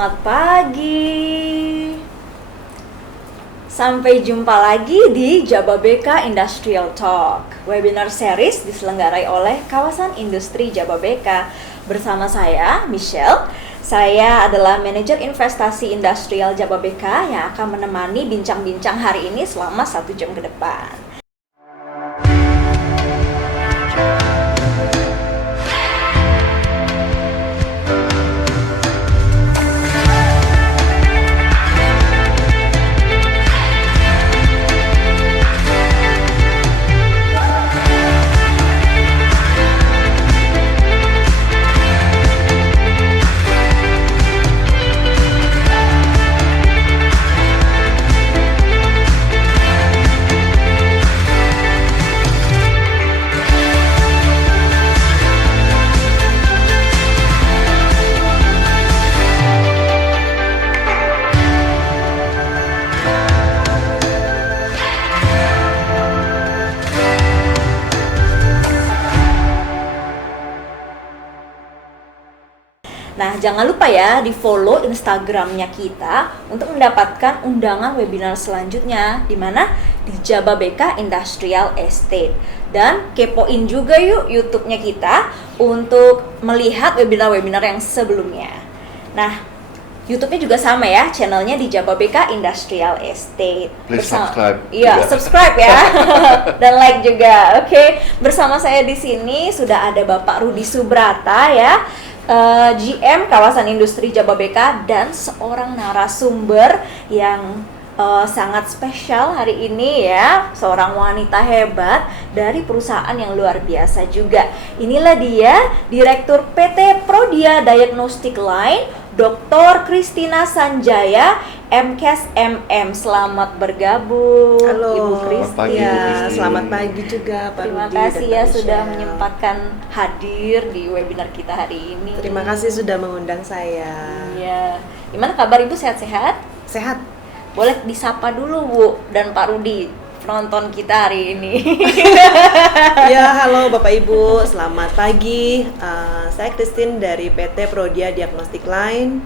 Selamat pagi. Sampai jumpa lagi di Jababeka Industrial Talk. Webinar series diselenggarai oleh Kawasan Industri Jababeka. Bersama saya, Michelle. Saya adalah manajer investasi industrial Jababeka yang akan menemani bincang-bincang hari ini selama 1 jam ke depan. Nah, jangan lupa ya di-follow Instagramnya kita untuk mendapatkan undangan webinar selanjutnya di mana di Jababeka Industrial Estate. Dan kepoin juga yuk YouTube-nya kita untuk melihat webinar-webinar yang sebelumnya. Nah, YouTube-nya juga sama ya, channelnya di Jababeka Industrial Estate. Please subscribe. Iya, subscribe ya. Dan like juga. Oke, bersama saya di sini sudah ada Bapak Rudi Subrata ya. GM Kawasan Industri Jababeka dan seorang narasumber yang sangat spesial hari ini ya, seorang wanita hebat dari perusahaan yang luar biasa juga. Inilah dia Direktur PT Prodia Diagnostic Line, Dr. Christina Sanjaya, MKes MM. Selamat bergabung. Halo, Ibu Christi. Ya, selamat pagi juga Pak Terima Rudi kasih dan ya Pak sudah Michelle. menyempatkan hadir di webinar kita hari ini. Terima kasih sudah mengundang saya. Iya. Gimana kabar Ibu, sehat-sehat? Sehat? Boleh disapa dulu Bu dan Pak Rudi, penonton kita hari ini. Ya, halo Bapak Ibu, selamat pagi. Saya Christine dari PT Prodia Diagnostic Line,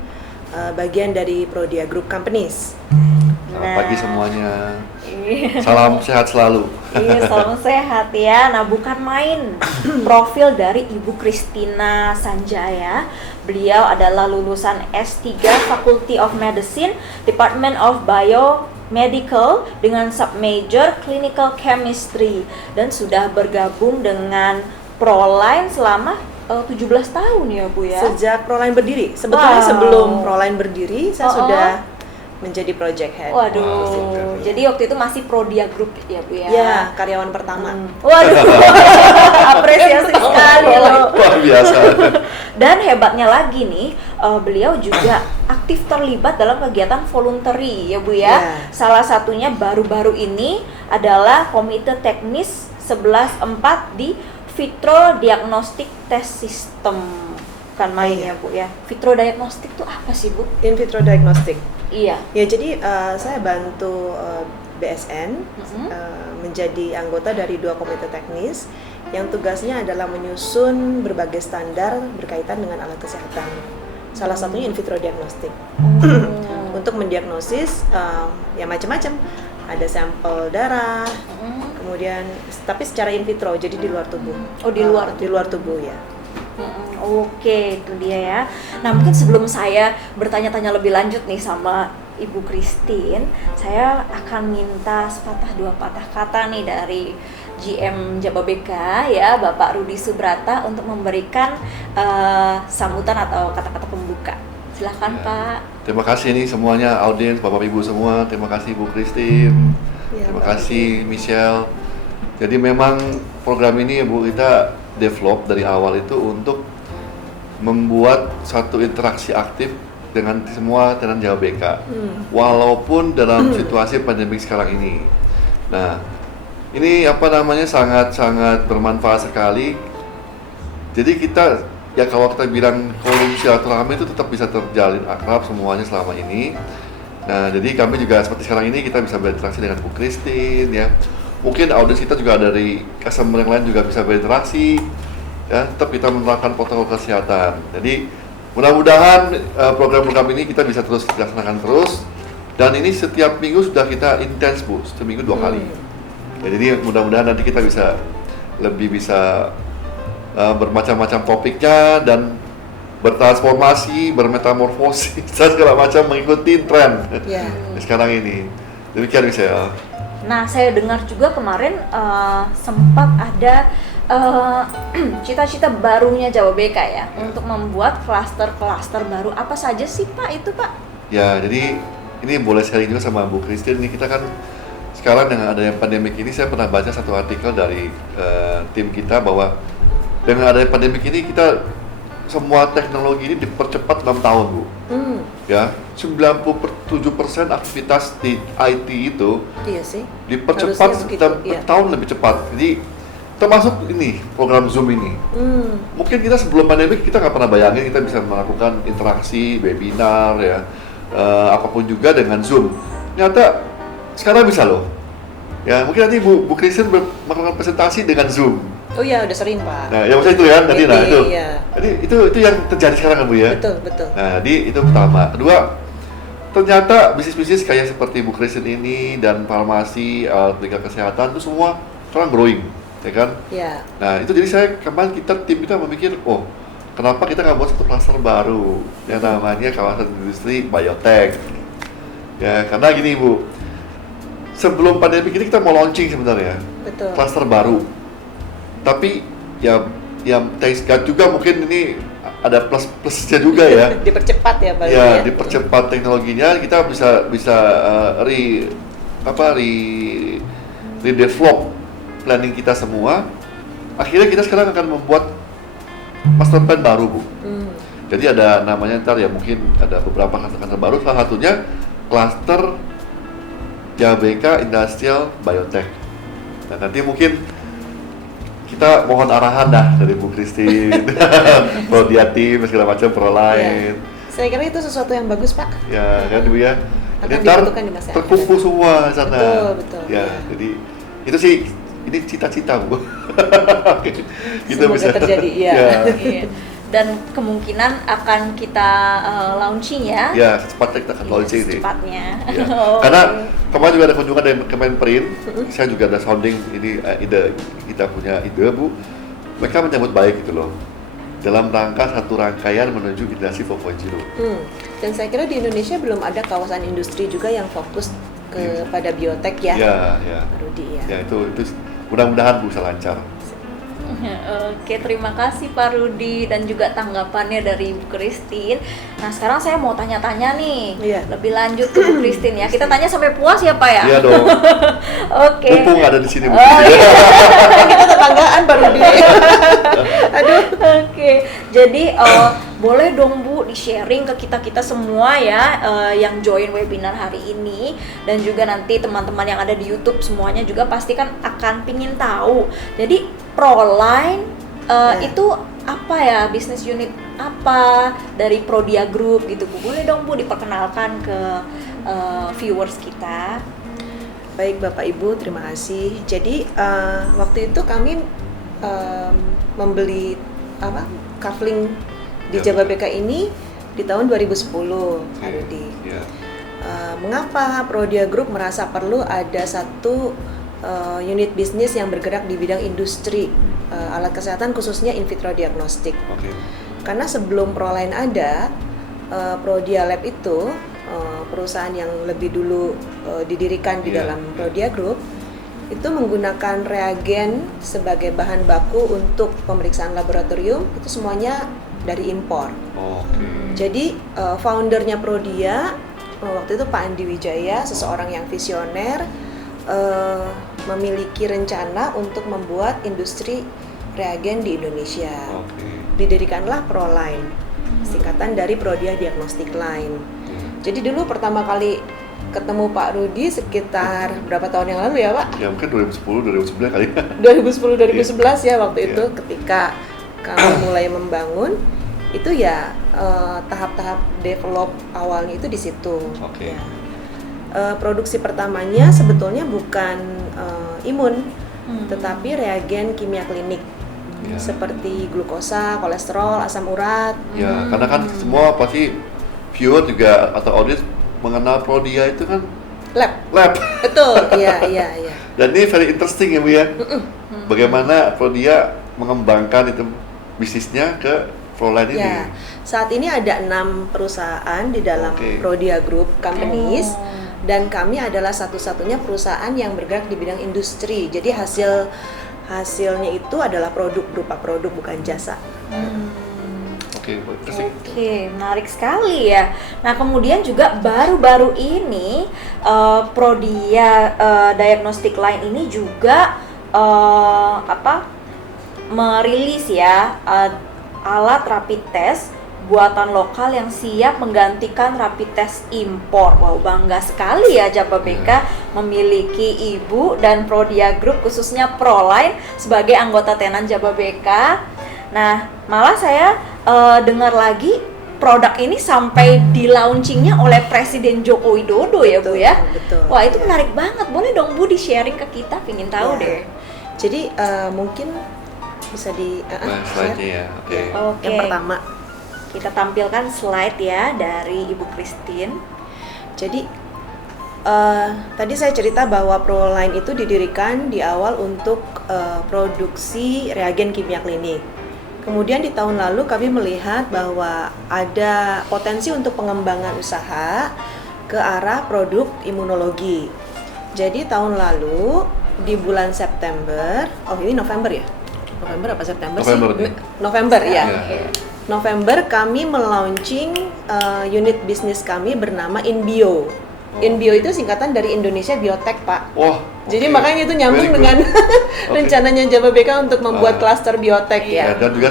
bagian dari Prodia Group Companies. Selamat pagi semuanya. Iya. Salam sehat selalu. Iya, salam sehat ya. Nah, bukan main profil dari Ibu Christina Sanjaya. Beliau adalah lulusan S3 Faculty of Medicine, Department of Biomedical dengan submajor Clinical Chemistry dan sudah bergabung dengan Proline selama 17 tahun ya Bu ya. Sejak Proline berdiri, sebetulnya Wow. sebelum Proline berdiri, saya Oh, sudah menjadi project head. Waduh, jadi waktu itu masih Prodia Group ya Bu ya? Ya, karyawan pertama. Waduh, apresiasi sekali loh. Luar biasa. Dan hebatnya lagi nih, beliau juga aktif terlibat dalam kegiatan voluntary ya Bu ya. Ya. Salah satunya baru-baru ini adalah Komite Teknis 11.4 di Vitro Diagnostic Test System. Bukan main ya Bu ya. Vitro Diagnostic itu apa sih Bu? In vitro diagnostic. Iya. Ya, jadi saya bantu BSN menjadi anggota dari 2 komite teknis yang tugasnya adalah menyusun berbagai standar berkaitan dengan alat kesehatan. Salah satunya in vitro diagnostic. Untuk mendiagnosis ya macam-macam. Ada sampel darah, kemudian tapi secara in vitro, jadi di luar tubuh. Oh, di luar Di luar tubuh ya. Oke, itu dia ya. Nah, mungkin sebelum saya bertanya-tanya lebih lanjut nih sama Ibu Christine, saya akan minta sepatah dua patah kata nih dari GM Jababeka ya, Bapak Rudi Subrata untuk memberikan sambutan atau kata-kata pembuka. Silahkan Pak. Terima kasih nih semuanya, audiens, Bapak Ibu semua. Terima kasih Bu Christine. Ya, Terima Pak kasih Michelle. Jadi memang program ini Bu kita develop dari awal itu untuk membuat satu interaksi aktif dengan semua tenan Jababeka. Walaupun dalam situasi pandemi sekarang ini. Nah, ini sangat-sangat bermanfaat sekali. Jadi kita ya kalau kita bilang forum silaturahmi itu tetap bisa terjalin akrab semuanya selama ini. Nah, jadi kami juga seperti sekarang ini kita bisa berinteraksi dengan Bu Christine ya. Mungkin audiens kita juga dari customer yang lain juga bisa berinteraksi. Ya, tetap kita menerapkan protokol kesehatan. Jadi mudah-mudahan program-program ini kita bisa terus laksanakan terus, dan ini setiap minggu sudah kita intens Bu, setiap minggu 2 kali. Ya, jadi mudah-mudahan nanti kita bisa bermacam-macam topiknya dan bertransformasi, bermetamorfosis dan segala macam mengikuti tren sekarang ini. Demikian Michelle. Nah, saya dengar juga kemarin sempat ada cita-cita barunya Jababeka ya, untuk membuat klaster-klaster baru. Apa saja sih Pak itu Pak? Ya, jadi ini boleh sharing juga sama Bu Christine. Ini kita kan sekarang dengan adanya pandemik ini, saya pernah baca satu artikel dari tim kita bahwa dengan adanya pandemik ini kita semua teknologi ini dipercepat 6 tahun Bu. Ya, 97% aktivitas di IT itu dipercepat tahun lebih cepat. Jadi termasuk ini program Zoom ini. Mungkin kita sebelum pandemik kita nggak pernah bayangin kita bisa melakukan interaksi, webinar ya, apapun juga dengan Zoom. Ternyata sekarang bisa loh. Ya, mungkin nanti Bu Christine melakukan presentasi dengan Zoom. Oh iya, udah sering Pak. Nah, ya maksudnya itu kan tadi, nah itu. Iya. Jadi itu yang terjadi sekarang kan Bu ya. Betul. Nah, jadi itu pertama. Kedua, ternyata bisnis-bisnis kayak seperti Bu Christine ini dan farmasi, tenaga kesehatan itu semua sekarang growing, ya kan? Iya. Nah, itu jadi kemarin tim kita memikir, oh, kenapa kita nggak buat satu klaster baru yang namanya kawasan industri biotech? Ya, karena gini Bu, sebelum pandemi ini kita mau launching sebenarnya, klaster baru. Tapi ya thanks God juga mungkin ini ada plus-plusnya juga ya. Dipercepat ya Pak. Ya, dipercepat teknologinya, kita bisa redevelop planning kita semua. Akhirnya kita sekarang akan membuat master plan baru Bu. Jadi ada namanya ntar ya, mungkin ada beberapa klaster baru, salah satunya klaster Jababeka Industrial Biotech. Nah, nanti mungkin kita mohon arahan dah dari Bu Christine, Prodia tim, segala macam Proline. Saya kira itu sesuatu yang bagus Pak. Ya kan Bu ya. Akan Ntar dibutuhkan di masa terkumpul semua sana. Betul. Ya, jadi itu sih ini cita-cita Bu. Kita semoga bisa terjadi ya. Iya. Dan kemungkinan akan kita launching ya. Ya, secepatnya kita akan launching sih. Secepatnya. Ya. Karena kemarin juga ada kunjungan dari Kemenperin, saya juga ada sounding ini kita punya ide Bu. Mereka menyambut baik gitu loh. Dalam rangka satu rangkaian menuju generasi 4.0. Dan saya kira di Indonesia belum ada kawasan industri juga yang fokus kepada biotek ya. Ya. Rudi ya. Ya itu mudah-mudahan bisa lancar. Oke, terima kasih Pak Rudi dan juga tanggapannya dari Bu Christine. Nah, sekarang saya mau tanya-tanya nih, lebih lanjut ke Bu Christine ya. Kita tanya sampai puas ya Pak ya? Iya dong. Oke. Mumpung ada di sini Bu. Kita tetanggaan Pak Rudi. Aduh. Oke, jadi boleh dong Bu di-sharing ke kita semua ya, yang join webinar hari ini, dan juga nanti teman-teman yang ada di YouTube semuanya juga pasti kan akan pingin tahu. Jadi Proline itu apa ya, bisnis unit apa dari Prodia Group gitu Bu? Boleh dong Bu diperkenalkan ke viewers kita. Baik Bapak Ibu, terima kasih. Jadi waktu itu kami membeli kafling di Jababeka ini di tahun 2010, Pak Rudi. Mengapa Prodia Group merasa perlu ada satu unit bisnis yang bergerak di bidang industri alat kesehatan khususnya in vitro diagnostik? Karena sebelum Proline ada, Prodia Lab itu perusahaan yang lebih dulu didirikan di dalam Prodia Group itu menggunakan reagen sebagai bahan baku untuk pemeriksaan laboratorium, itu semuanya dari impor. Jadi foundernya Prodia waktu itu Pak Andi Wijaya, seseorang yang visioner, memiliki rencana untuk membuat industri reagen di Indonesia. Didirikanlah Proline, singkatan dari Prodia Diagnostic Line. Jadi dulu pertama kali ketemu Pak Rudi sekitar berapa tahun yang lalu ya Pak? Ya mungkin 2010, 2011 kali. 2010, 2011 ya waktu itu ketika kami mulai membangun itu ya tahap-tahap develop awalnya itu di situ. Ya. Produksi pertamanya sebetulnya bukan imun, tetapi reagen kimia klinik. Ya. seperti glukosa, kolesterol, asam urat. Ya, karena kan semua pasti viewer juga atau audiens mengenal Prodia itu kan lab. Betul, iya. Dan ini very interesting ya Bu ya. Bagaimana Prodia mengembangkan itu bisnisnya ke Proline ini. Ya, saat ini ada 6 perusahaan di dalam Oke. Prodia Group Companies. Oh. Dan kami adalah satu-satunya perusahaan yang bergerak di bidang industri. Jadi hasilnya itu adalah produk, berupa produk bukan jasa. Oke, interesting. Oke, menarik sekali ya. Nah, kemudian juga baru-baru ini Prodia Diagnostic Line ini juga merilis ya alat rapid test buatan lokal yang siap menggantikan rapid test impor. Wow, bangga sekali ya Jababeka memiliki Ibu dan Prodia Group khususnya Proline sebagai anggota tenan Jababeka. Nah, malah saya dengar lagi produk ini sampai di launchingnya oleh Presiden Joko Widodo ya Bu ya. Betul. Wah, itu Ya. menarik banget. Boleh dong Bu di-sharing ke kita, pingin tahu Ya. deh. Jadi mungkin bisa di Nah, share. slide-nya ya. Oke. Oke. Yang pertama, Kita tampilkan slide ya dari Ibu Christine. jadi tadi saya cerita bahwa Proline itu didirikan di awal untuk produksi reagen kimia klinik. Kemudian di tahun lalu kami melihat bahwa ada potensi untuk pengembangan usaha ke arah produk imunologi. Jadi tahun lalu di bulan September, ini November ya? November apa September November sih? nih. November ya. Ya. November kami melaunching unit bisnis kami bernama InBio. InBio itu singkatan dari Indonesia Biotech, Pak. Wah. Jadi oke. makanya itu nyambung Very good. dengan Oke. rencananya Jababeka untuk membuat klaster biotech Ya, ya. dan juga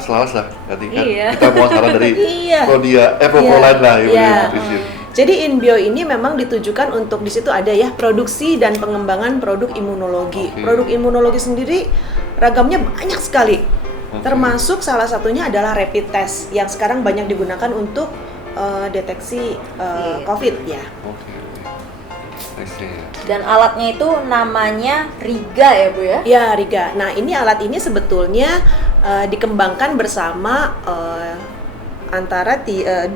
selaras lah. Nanti kan Iya. kita bawa saran dari Iya. Prodia, Iya. Proline lah Ibu Iya. nutrisi. Jadi InBio ini memang ditujukan untuk di situ ada ya produksi dan pengembangan produk imunologi. Oke. Produk imunologi sendiri ragamnya banyak sekali. Oke. Termasuk salah satunya adalah rapid test yang sekarang banyak digunakan untuk deteksi COVID ya. Oke. Next ya. Dan alatnya itu namanya Riga ya Bu ya? Ya, Riga. Nah, ini alat ini sebetulnya dikembangkan bersama antara tiga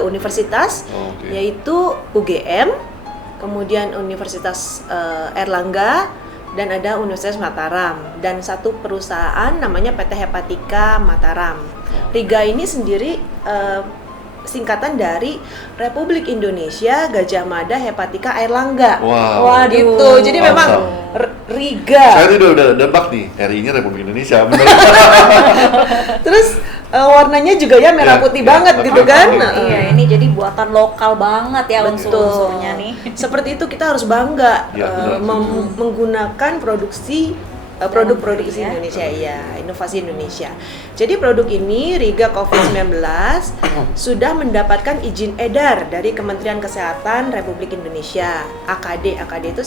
universitas, Oke. yaitu UGM, kemudian Universitas Erlangga, dan ada Universitas Mataram, dan satu perusahaan namanya PT Hepatika Mataram. Riga ini sendiri singkatan dari Republik Indonesia Gajah Mada Hepatika Airlangga. Wow. Waduh. Gitu. Jadi Mantap. memang Riga. Saya tuh udah nebak nih, RI-nya Republik Indonesia. Bener. Terus warnanya juga ya merah Ya, putih ya, banget oke, gitu kan. oke. Nah, Iya, ini jadi buatan lokal banget ya Betul. unsur-unsurnya nih. Seperti itu kita harus bangga Ya, benar. menggunakan produk-produk Indonesia. Indonesia ya, inovasi Indonesia. Jadi produk ini Riga COVID-19 sudah mendapatkan izin edar dari Kementerian Kesehatan Republik Indonesia, AKD. AKD itu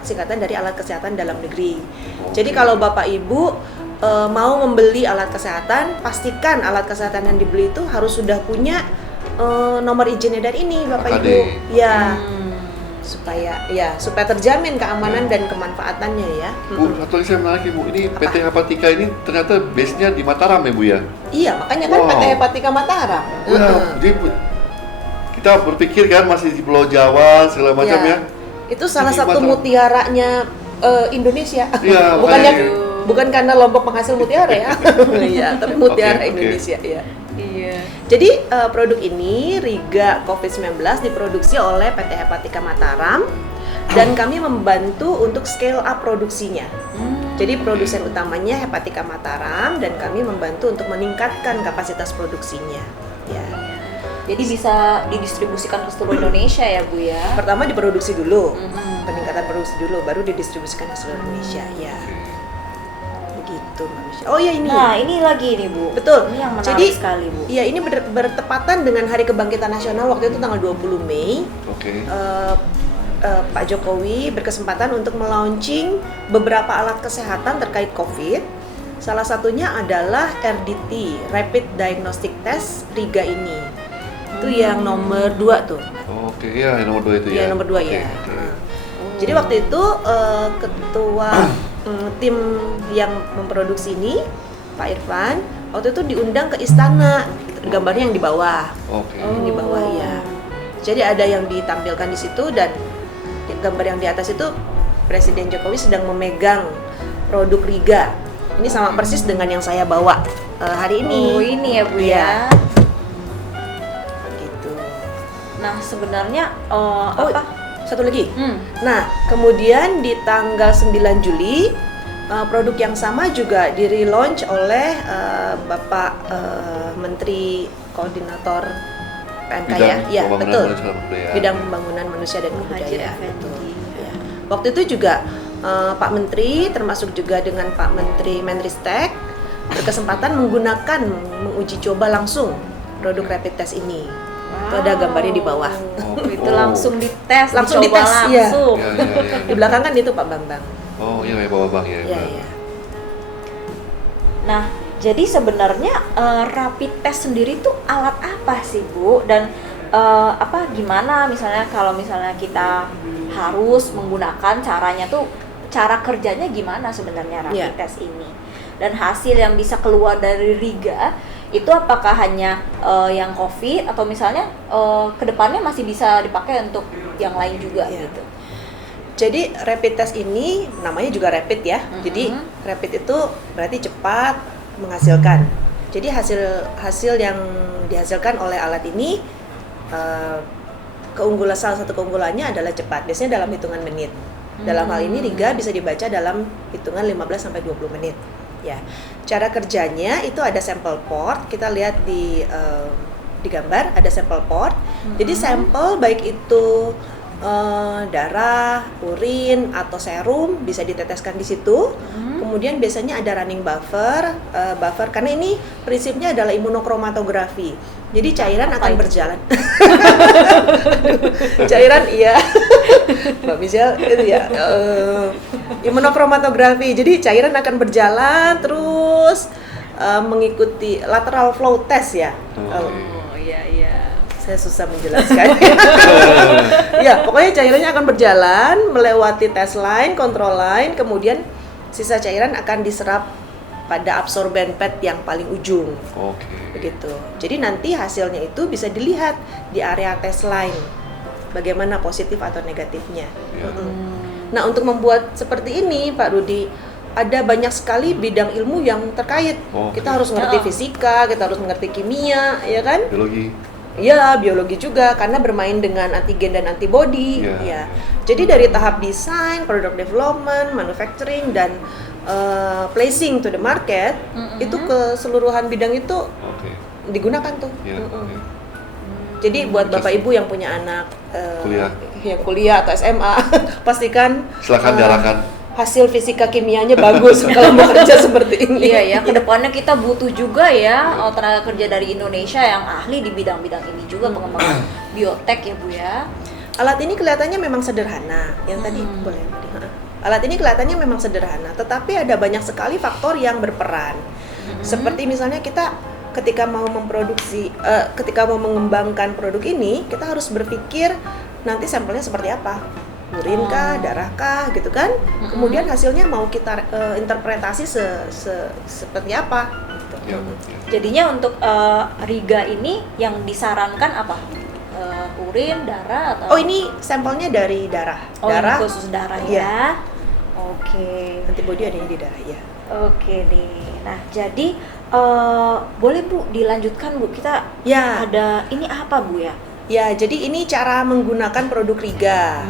singkatan dari Alat Kesehatan Dalam Negeri. Jadi kalau Bapak Ibu mau membeli alat kesehatan, pastikan alat kesehatan yang dibeli itu harus sudah punya nomor izin edar ini, Bapak AKD. Ibu. Ya, Hmm. supaya terjamin keamanan dan kemanfaatannya ya. Bu, satu lagi saya menarik Ibu, ini PT Hepatika ini ternyata base-nya di Mataram ya Bu ya? Iya, makanya kan Wow. PT Hepatika Mataram. Jadi kita berpikir kan masih di Pulau Jawa segala macam ya. Itu salah Jadi satu Mataram. mutiaranya Indonesia. Iya, Bukannya makanya. bukan karena Lombok penghasil mutiara ya. Iya, tapi mutiara Oke, oke. Indonesia ya. Iya. Jadi produk ini Riga COVID-19 diproduksi oleh PT Hepatika Mataram dan kami membantu untuk scale up produksinya. Jadi produsen utamanya Hepatika Mataram dan kami membantu untuk meningkatkan kapasitas produksinya. Ya. Jadi bisa didistribusikan ke seluruh Indonesia ya Bu ya? Pertama diproduksi dulu, Mhm. peningkatan produksi dulu, baru didistribusikan ke seluruh Indonesia. Ya, begitu Mbak Misha. Oh ya ini. Nah, ini lagi nih Bu. Betul. Ini yang menarik Jadi, sekali Bu. Iya, ini bertepatan dengan Hari Kebangkitan Nasional waktu itu tanggal 20 Mei. Oke. Pak Jokowi berkesempatan untuk melaunching beberapa alat kesehatan terkait COVID. Salah satunya adalah RDT, Rapid Diagnostic Test Riga ini. Itu yang nomor 2 tuh. Oke, iya yang nomor 2 itu ya. Yang nomor 2 Oke, ya. oke. Jadi waktu itu ketua tim yang memproduksi ini, Pak Irfan, waktu itu diundang ke istana. Gambarnya yang di bawah. Oke. Yang di bawah ya. Jadi ada yang ditampilkan di situ dan gambar yang di atas itu Presiden Jokowi sedang memegang produk Riga. Ini sama persis dengan yang saya bawa hari ini. Oh, ini ya Bu ya. Iya. Gitu. Nah, sebenarnya Oh, apa? satu lagi. Hmm. Nah, kemudian di tanggal 9 Juli produk yang sama juga di-relaunch oleh Bapak Menteri Koordinator PMK ya. Iya, betul. Bidang Pembangunan Manusia dan Muhadjir Kebudayaan. Effendi. Betul. Ya. Waktu itu juga Pak Menteri termasuk juga dengan Pak Menteri Menristek berkesempatan menguji coba langsung produk rapid test ini. Itu ada gambarnya di bawah. Itu langsung dites, Langsung dicoba dites, iya. langsung. Di belakang kan itu Pak Bambang. Oh iya, Bapak Bang ya. Iya, iya. Nah, jadi sebenarnya rapid test sendiri itu alat apa sih Bu? Dan gimana misalnya kalau misalnya kita harus menggunakan caranya tuh, cara kerjanya gimana sebenarnya rapid test ini? Dan hasil yang bisa keluar dari Riga itu apakah hanya yang COVID atau misalnya kedepannya masih bisa dipakai untuk yang lain juga gitu? Jadi rapid test ini namanya juga rapid ya. Jadi rapid itu berarti cepat menghasilkan. Jadi hasil yang dihasilkan oleh alat ini salah satu keunggulannya adalah cepat. Biasanya dalam hitungan menit. Dalam hal ini Riga bisa dibaca dalam hitungan 15 sampai 20 menit. Ya. Cara kerjanya itu ada sampel port. Kita lihat di gambar ada sampel port. Jadi sampel baik itu darah, urin atau serum bisa diteteskan di situ. Kemudian biasanya ada running buffer karena ini prinsipnya adalah imunokromatografi. Jadi cairan akan berjalan. Cairan iya. Mbak Michelle itu ya. Imunokromatografi. Jadi cairan akan berjalan terus mengikuti lateral flow test ya. Oh iya. Saya susah menjelaskan. Ya, pokoknya cairannya akan berjalan melewati test line, control line, kemudian sisa cairan akan diserap pada absorben pad yang paling ujung. Oke. Begitu. Jadi nanti hasilnya itu bisa dilihat di area test line. Bagaimana positif atau negatifnya. Ya. Nah, untuk membuat seperti ini, Pak Rudi, ada banyak sekali bidang ilmu yang terkait. Kita harus mengerti fisika, kita harus mengerti kimia, ya kan? Biologi. Ya, biologi juga karena bermain dengan antigen dan antibody. Ya. Jadi dari tahap desain, product development, manufacturing dan placing to the market itu keseluruhan bidang itu digunakan tuh. Jadi buat Bapak Ibu yang punya anak kuliah atau SMA pastikan silakan diarahkan. Hasil fisika kimianya bagus kalau mau kerja seperti ini. Iya ya, kedepannya kita butuh juga ya tenaga kerja dari Indonesia yang ahli di bidang-bidang ini juga, pengembangan biotek ya Bu ya. Alat ini kelihatannya memang sederhana. Yang tadi boleh. Alat ini kelihatannya memang sederhana, tetapi ada banyak sekali faktor yang berperan. Seperti misalnya kita ketika mau mengembangkan produk ini, kita harus berpikir nanti sampelnya seperti apa. Urin kah, darah kah, gitu kan? Kemudian hasilnya mau kita interpretasi seperti apa? Gitu. Jadinya untuk Riga ini yang disarankan apa? Urin, darah atau? Oh, ini sampelnya dari darah. Darah. Ini khusus darah ya. Iya. Oke. Antibody adanya di darah ya. Oke nih. Nah, jadi boleh Bu dilanjutkan Bu. Kita ada ini apa Bu ya? Ya, jadi ini cara menggunakan produk Riga.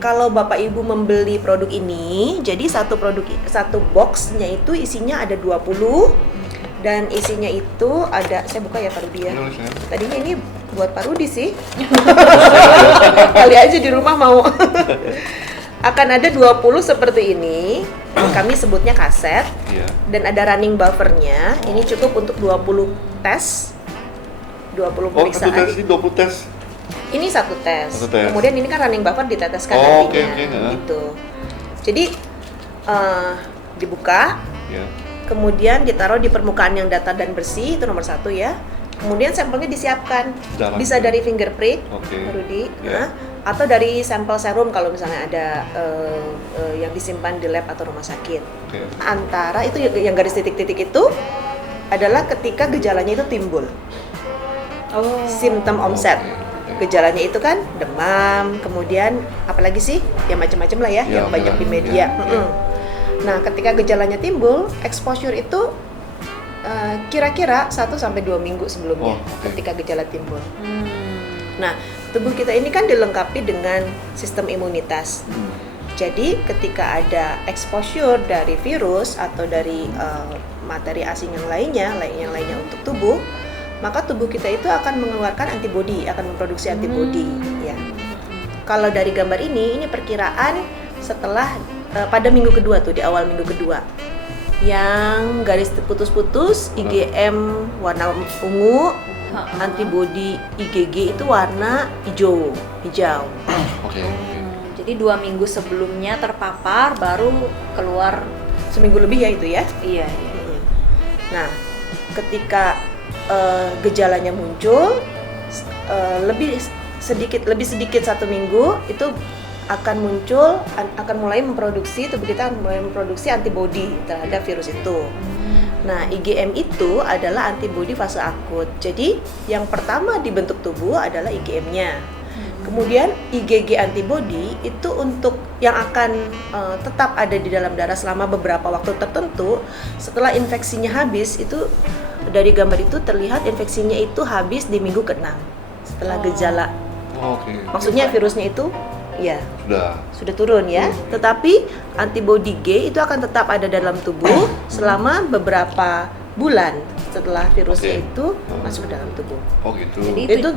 Kalau Bapak Ibu membeli produk ini, jadi satu boxnya itu isinya ada 20 dan isinya itu ada, saya buka ya Pak Rudi ya. Tadinya ini buat Pak Rudi sih. Kali aja di rumah mau. Akan ada 20 seperti ini. Kami sebutnya kaset. Dan ada running buffernya. Ini cukup untuk 20 tes. 20 pemeriksaan. Oh, 20 tes. Ini satu tes. Kemudian ini kan running buffer diteteskan nantinya. Gitu. Jadi dibuka. Kemudian ditaruh di permukaan yang datar dan bersih, itu nomor 1 ya. Kemudian sampelnya disiapkan, Darah. bisa dari fingerprint, Oke. Rudi, Ya. atau dari sampel serum kalau misalnya ada yang disimpan di lab atau rumah sakit. Oke. Antara itu yang garis titik-titik itu adalah ketika gejalanya itu timbul, Oh. symptom onset. Oke. Gejalanya itu kan demam, kemudian apalagi sih, ya macam-macam lah ya, Ya, yang banyak di ya, media. ya. Nah, ketika gejalanya timbul, exposure itu kira-kira 1-2 minggu sebelumnya, Oh, oke. ketika gejala timbul. Hmm. Nah, tubuh kita ini kan dilengkapi dengan sistem imunitas. Hmm. Jadi, ketika ada exposure dari virus atau dari materi asing yang lainnya untuk tubuh, maka tubuh kita itu akan mengeluarkan antibodi, akan memproduksi antibodi. Ya. Kalau dari gambar ini perkiraan setelah pada minggu kedua tuh, di awal minggu kedua. Yang garis putus-putus IgM warna ungu, antibodi IgG itu warna hijau. Oke. Jadi 2 minggu sebelumnya terpapar baru keluar. Seminggu lebih ya itu ya. Iya. Nah, ketika gejalanya muncul lebih sedikit 1 minggu itu akan mulai memproduksi, tubuh kita mulai memproduksi antibodi terhadap virus itu. Nah, IgM itu adalah antibodi fase akut. Jadi, yang pertama dibentuk tubuh adalah IgM-nya. Kemudian IgG antibodi itu untuk yang akan tetap ada di dalam darah selama beberapa waktu tertentu. Setelah infeksinya habis, itu dari gambar itu terlihat infeksinya itu habis di minggu ke-6 setelah gejala. Oke. Maksudnya virusnya itu ya Sudah. turun ya. Tetapi antibodi G itu akan tetap ada dalam tubuh selama beberapa bulan setelah virusnya Oke. itu masuk ke dalam tubuh. Oh gitu. Jadi Itu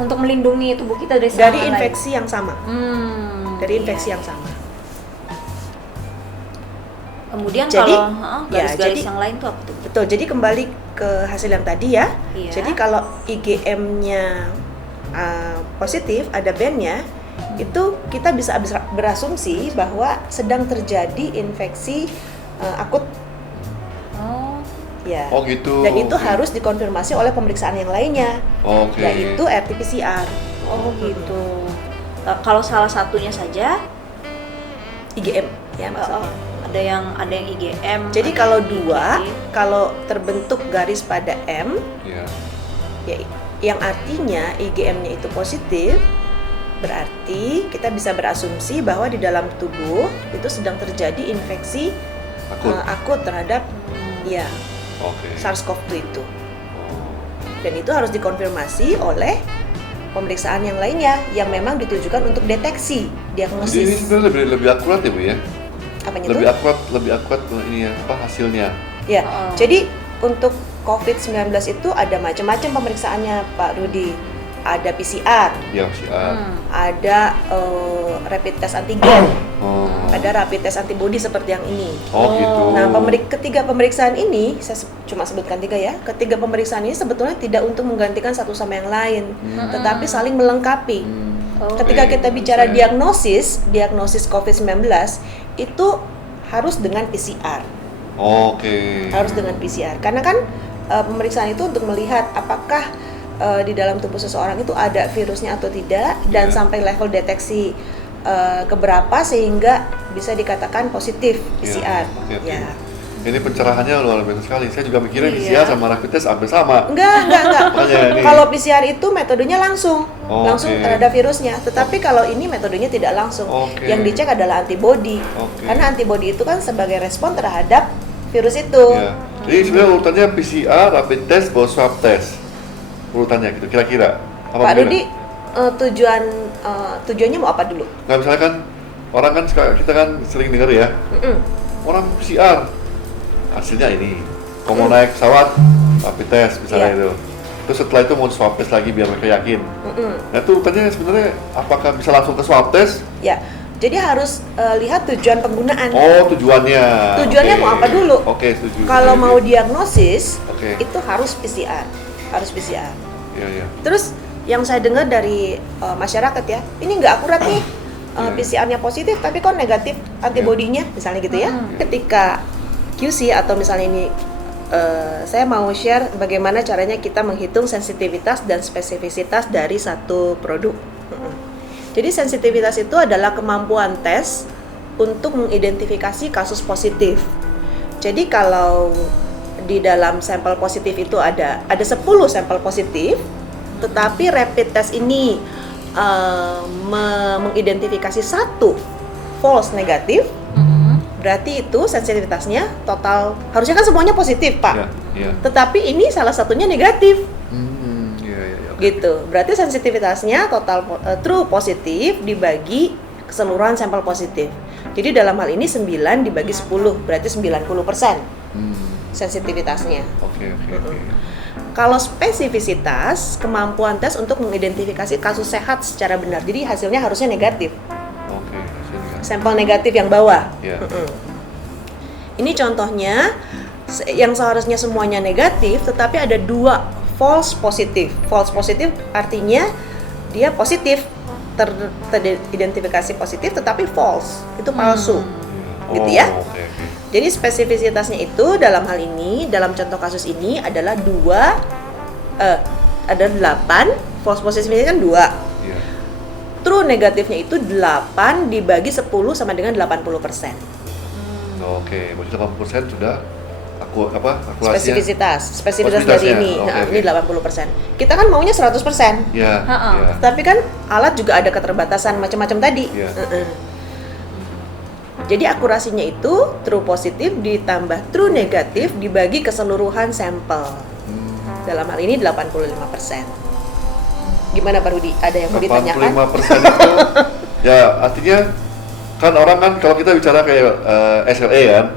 untuk melindungi tubuh kita dari dari serangan lain. infeksi yang sama. Dari infeksi Iya. yang sama. Kemudian Jadi, kalau garis-garis jadi- yang lain tuh apa tuh? Betul. Jadi kembali ke hasil yang tadi ya. Iya. Jadi kalau IgM-nya positif, ada bandnya, itu kita bisa berasumsi bahwa sedang terjadi infeksi akut. Oh. Ya. Oh gitu. Dan itu Oke. harus dikonfirmasi oleh pemeriksaan yang lainnya, Oke. yaitu RT-PCR, Oh gitu. Kalau salah satunya saja IgM ya maksudnya. ada yang IgM. Jadi ada kalau yang dua, IgG. kalau terbentuk garis pada M, Ya. ya, yang artinya IgM-nya itu positif, berarti kita bisa berasumsi bahwa di dalam tubuh itu sedang terjadi infeksi Akut. akut terhadap ya Oke. SARS-CoV-2 itu. Oh. Dan itu harus dikonfirmasi oleh pemeriksaan yang lainnya yang memang ditujukan untuk deteksi, Jadi ini diagnosis. sebenarnya lebih akurat ya Bu ya? Apanya Lebih tuh? akurat ini ya, hasilnya. Ya. Oh. Jadi untuk COVID-19 itu ada macam-macam pemeriksaannya, Pak Rudi. Ada PCR, Ya, PCR. ada rapid test antigen, Oh. ada rapid test antibody seperti yang ini. Oh gitu. Nah, ketiga pemeriksaan ini, saya cuma sebutkan 3 ya. Ketiga pemeriksaan ini sebetulnya tidak untuk menggantikan satu sama yang lain, tetapi saling melengkapi. Oh. Ketika Oke, kita bicara saya- diagnosis COVID-19 itu harus dengan PCR. Oke. Harus dengan PCR. Karena kan pemeriksaan itu untuk melihat apakah di dalam tubuh seseorang itu ada virusnya atau tidak dan Iya. sampai level deteksi keberapa sehingga bisa dikatakan positif PCR. Oke, oke. Ya. Ini pencerahannya luar biasa sekali. Saya juga mikirnya Iya. PCR sama rapid test hampir sama. Enggak. Makanya ini. Kalau PCR itu metodenya langsung Oh, langsung oke. terhadap virusnya. Tetapi kalau ini metodenya tidak langsung. Oke. Yang dicek adalah antibody. Oke. Karena antibody itu kan sebagai respon terhadap virus itu. Ya. Jadi sebenarnya urutannya PCR, rapid test, baru swab test. Urutannya gitu kira-kira. Apa Pak gimana? Rudi, tujuannya mau apa dulu? Nah misalnya kan orang kan kita kan sering dengar ya, orang PCR hasilnya ini. Kalau mau naik pesawat, rapid test misalnya Iya. itu. Terus setelah itu mau swab test lagi biar mereka yakin. Nah itu urutannya sebenarnya apakah bisa langsung ke swab test? Ya, jadi harus lihat tujuan penggunaan. Oh tujuannya. Tujuannya Oke. mau apa dulu? Oke setuju. Kalau Oke, mau oke. diagnosis, Oke. itu harus PCR. Harus PCR. Iya iya. Terus yang saya dengar dari masyarakat ya, ini nggak akurat nih, Iya. PCR-nya positif tapi kok negatif antibodinya, misalnya gitu ya. Ketika QC atau misalnya ini saya mau share bagaimana caranya kita menghitung sensitivitas dan spesifisitas dari satu produk. Jadi sensitivitas itu adalah kemampuan tes untuk mengidentifikasi kasus positif. Jadi kalau di dalam sampel positif itu ada 10 sampel positif, tetapi rapid test ini mengidentifikasi satu false negatif, berarti itu sensitivitasnya total, harusnya kan semuanya positif, Pak. Ya. Tetapi ini salah satunya negatif. Iya. Gitu. Berarti sensitivitasnya total true positif dibagi keseluruhan sampel positif. Jadi dalam hal ini 9 dibagi 10, berarti 90% sensitivitasnya. Oke. Kalau spesifisitas, kemampuan tes untuk mengidentifikasi kasus sehat secara benar. Jadi hasilnya harusnya negatif. Oke, Sampel negatif yang bawah. Ya. Ini contohnya yang seharusnya semuanya negatif, tetapi ada 2 false positif. False positif artinya dia positif, teridentifikasi positif, tetapi false, itu palsu, gitu ya. Oke. Jadi spesifisitasnya itu dalam hal ini, dalam contoh kasus ini adalah 8, false positifnya kan 2. Iya. True negatifnya itu 8 dibagi 10 sama dengan 80%. Oke, berarti 80% sudah akurasinya. Spesifitas dari ini, ini 80%. Kita kan maunya 100%. Ya. Tapi kan alat juga ada keterbatasan macam-macam tadi. Ya. Jadi akurasinya itu true positif ditambah true negatif dibagi keseluruhan sampel. Dalam hal ini 85%. Gimana Pak Rudi? Ada yang mau ditanyakan? 85% itu ya artinya kan orang kan kalau kita bicara kayak SLA kan,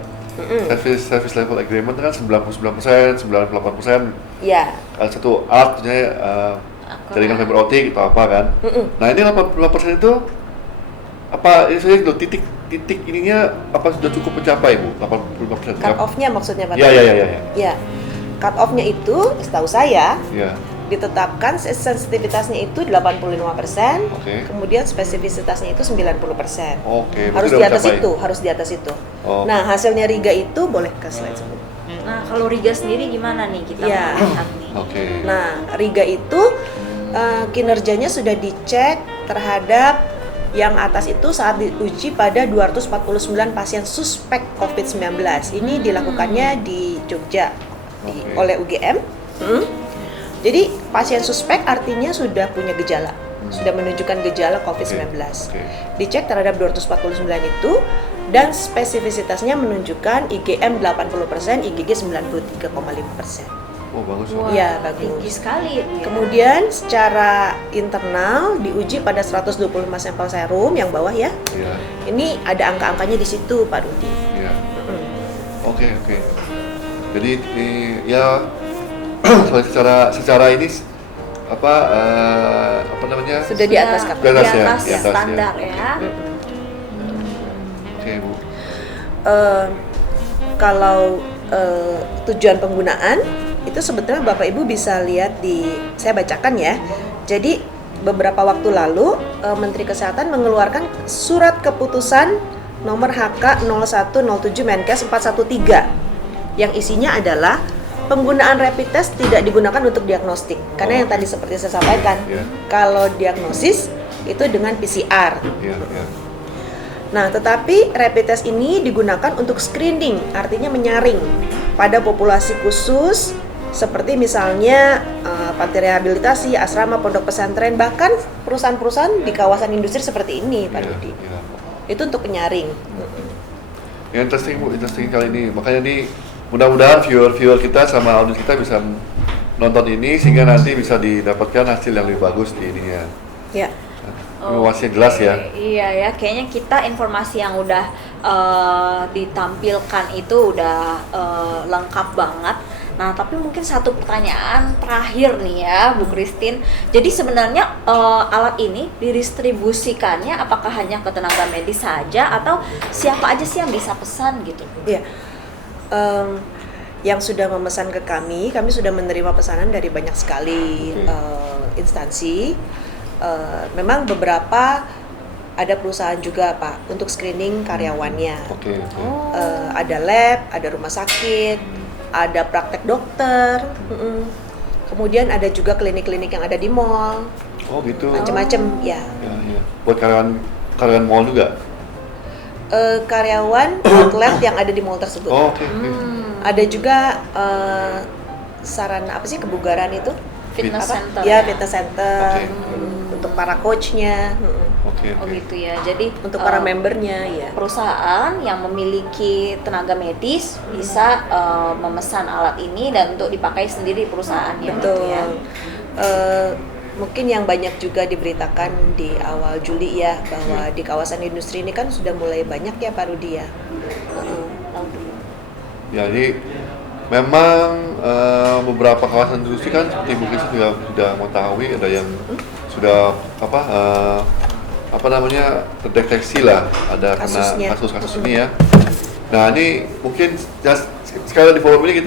service level agreement kan 99%, 98%. Iya. Satu alat jaringan fiber optik atau apa kan. Nah, ini 85% itu apa ini saya titik ininya apa sudah cukup mencapai Bu? 85%. Cut off-nya maksudnya Pak? Iya. Ya. Cut off-nya itu setahu saya Iya. ditetapkan sensitivitasnya itu 85%, kemudian spesifisitasnya itu 90%. Oke, harus di atas itu. Oh. Nah, hasilnya Riga itu boleh ke slide sebelum. Nah, kalau Riga sendiri gimana nih kita Ya. melihat nih? Oke. Nah, Riga itu kinerjanya sudah dicek terhadap yang atas itu saat diuji pada 249 pasien suspek COVID-19. Ini dilakukannya di Jogja oleh UGM. Jadi pasien suspek artinya sudah punya gejala, sudah menunjukkan gejala COVID-19. Dicek terhadap 249 itu dan spesifisitasnya menunjukkan IgM 80%, IgG 93,5%. Oh, bagus. Wah, ya, bagus. Tinggi sekali. Ya. Kemudian secara internal diuji pada 125 sampel serum yang bawah ya. Iya. Ini ada angka-angkanya di situ Pak Rudi. Iya. Oke. Jadi ya secara ini apa namanya? Sudah di atas di atas ya. standar ya. Oke, Bu. Kalau tujuan penggunaan itu sebetulnya Bapak Ibu bisa lihat saya bacakan ya. Jadi beberapa waktu lalu Menteri Kesehatan mengeluarkan surat keputusan nomor HK 0107 Menkes 413 yang isinya adalah penggunaan rapid test tidak digunakan untuk diagnostik karena yang tadi seperti saya sampaikan, kalau diagnosis itu dengan PCR. Nah, tetapi rapid test ini digunakan untuk screening, artinya menyaring pada populasi khusus seperti misalnya panti rehabilitasi, asrama, pondok pesantren, bahkan perusahaan-perusahaan di kawasan industri seperti ini, Pak Rudi. Itu untuk penyaring. Yang interesting Bu, interesting kali ini. Makanya nih mudah-mudahan viewer kita sama audiens kita bisa nonton ini sehingga nanti bisa didapatkan hasil yang lebih bagus di ininya. Ya. Informasinya jelas ya. Iya ya, kayaknya kita informasi yang udah ditampilkan itu udah lengkap banget. Nah, tapi mungkin satu pertanyaan terakhir nih ya, Bu Christine. Jadi sebenarnya alat ini didistribusikannya apakah hanya ke tenaga medis saja atau siapa aja sih yang bisa pesan gitu? Iya. Yang sudah memesan ke kami sudah menerima pesanan dari banyak sekali instansi. Memang beberapa ada perusahaan juga Pak untuk screening karyawannya. Oke. Ada lab, ada rumah sakit, ada praktek dokter, kemudian ada juga klinik-klinik yang ada di mall, Oh gitu. macam-macam ya. Ya. Buat karyawan mall juga. Karyawan outlet yang ada di mall tersebut. Oh, oke. Ada juga sarana apa sih kebugaran itu? Fitness center. Ya, fitness center. Oke. Untuk para coachnya, Oke. Oh gitu ya. Jadi untuk para membernya ya. perusahaan yang memiliki tenaga medis bisa memesan alat ini dan untuk dipakai sendiri perusahaannya gitu Betul. ya. Mungkin yang banyak juga diberitakan di awal Juli ya bahwa di kawasan industri ini kan sudah mulai banyak ya Pak Rudi ya. Jadi memang beberapa kawasan industri kan seperti Bu Kristi juga sudah mengetahui ada yang sudah terdeteksi lah ada Kasusnya. kena kasus-kasus ini ya. Nah ini mungkin sekali di forum ini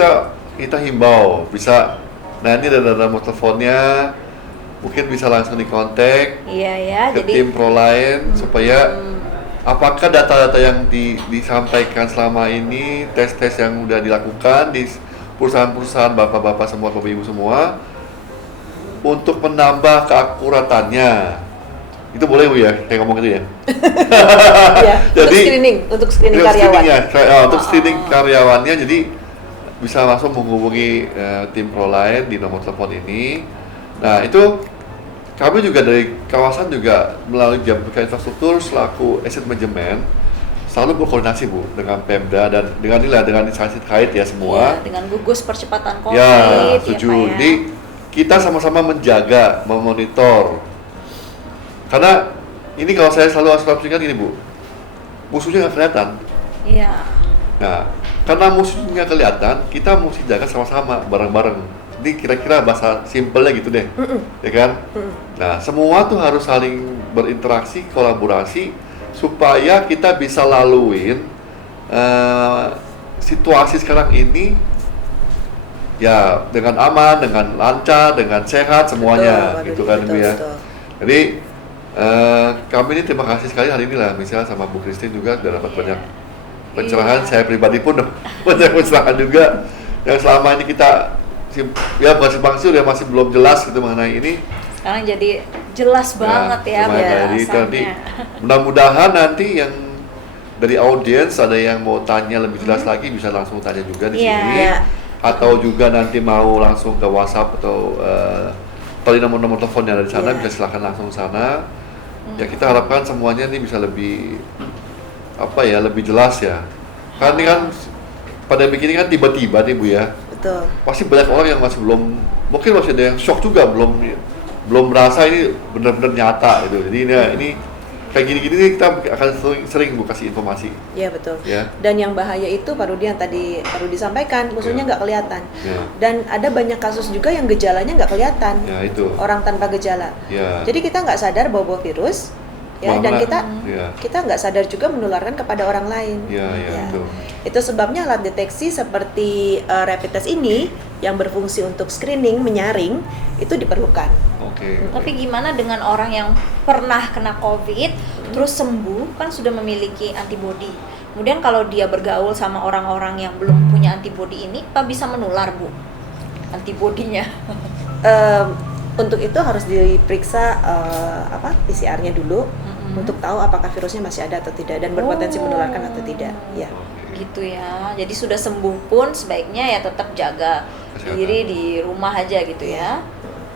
kita himbau bisa, nah ini ada nomor teleponnya, mungkin bisa langsung dikontak Iya ya. ke Jadi tim ProLine supaya apakah data-data yang disampaikan selama ini, tes-tes yang udah dilakukan di perusahaan-perusahaan bapak-bapak semua, bapak-ibu semua, untuk menambah keakuratannya. Itu boleh Bu ya, kayak ngomong gitu ya? Ya, Jadi, untuk screening karyawan. Untuk screening karyawannya, jadi bisa langsung menghubungi tim ProLine di nomor telepon ini. Nah itu kami juga dari kawasan juga melalui Jababeka Infrastruktur selaku asset management selalu berkoordinasi Bu dengan Pemda dan dengan instansi terkait ya semua. ya, dengan gugus percepatan COVID Ya, ya, setuju. Pak, ya. Jadi kita sama-sama menjaga, memonitor. Karena ini kalau saya selalu asumsikan gini Bu, musuhnya nggak kelihatan. Iya. Nah, karena musuhnya nggak kelihatan, kita mesti jaga sama-sama, bareng-bareng. Ini kira-kira bahasa simpelnya gitu deh, ya kan? Nah, semua tuh harus saling berinteraksi, kolaborasi, supaya kita bisa laluin situasi sekarang ini ya dengan aman, dengan lancar, dengan sehat semuanya, Betul, gitu Pak kan Rudi, Bu ya. betul. Jadi kami ini terima kasih sekali hari ini lah, misalnya sama Bu Christine juga sudah dapat banyak pencerahan. Iya. Saya pribadi pun banyak pencerahan juga yang selama ini kita ya bukan simpang siur ya, masih belum jelas gitu mengenai ini. Sekarang jadi jelas banget ya lumayan. Jadi nanti penjelasannya. mudah-mudahan nanti yang dari audiens ada yang mau tanya lebih jelas lagi bisa langsung tanya juga di Iya. sini. Iya. Atau juga nanti mau langsung ke WhatsApp atau di nomor-nomor telepon yang ada di sana, Iya. bisa silakan langsung sana. Ya kita harapkan semuanya ini bisa lebih lebih jelas ya. Kan ini kan pandemi ini kan tiba-tiba nih Bu ya. Betul. Pasti banyak orang yang masih mungkin masih ada yang shock juga, belum merasa ini benar-benar nyata gitu. Jadi ini kayak gini-gini nih kita akan sering Bu kasih informasi. Iya betul. Ya. Dan yang bahaya itu Pak Rudi yang tadi Pak Rudi sampaikan, musuhnya Ya. nggak kelihatan. Ya. Dan ada banyak kasus juga yang gejalanya nggak kelihatan. Ya itu. Orang tanpa gejala. Ya. Jadi kita nggak sadar bawa virus, ya, dan Banget. Ya. kita nggak sadar juga menularkan kepada orang lain. Ya, Ya. itu. Itu sebabnya alat deteksi seperti rapid test ini yang berfungsi untuk screening, menyaring, itu diperlukan. Oke. Tapi gimana dengan orang yang pernah kena COVID, terus sembuh, kan sudah memiliki antibodi. Kemudian kalau dia bergaul sama orang-orang yang belum punya antibodi ini, apa bisa menular Bu antibodinya? Untuk itu harus diperiksa PCR-nya dulu untuk tahu apakah virusnya masih ada atau tidak dan berpotensi menularkan atau tidak. Ya. Gitu ya. Jadi sudah sembuh pun sebaiknya ya tetap jaga Kesehatan. diri di rumah aja gitu ya.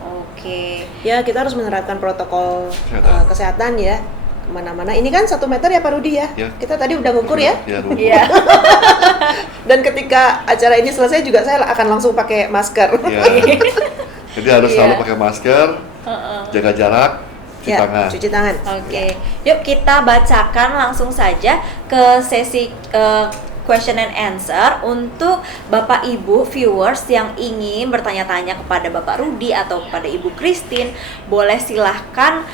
Oke. Ya, kita harus menerapkan protokol Kesehatan. kesehatan ya kemana-mana. Ini kan 1 meter ya Pak Rudi ya. Ya. Kita tadi udah ngukur ya. Ya, dulu. Iya. Dan ketika acara ini selesai juga saya akan langsung pakai masker. Ya. Jadi harus Iya. selalu pakai masker, jaga jarak, cuci Ya, tangan. cuci tangan. Oke. Yuk kita bacakan langsung saja ke sesi question and answer untuk Bapak Ibu viewers yang ingin bertanya-tanya kepada Bapak Rudi atau kepada Ibu Christine, boleh silahkan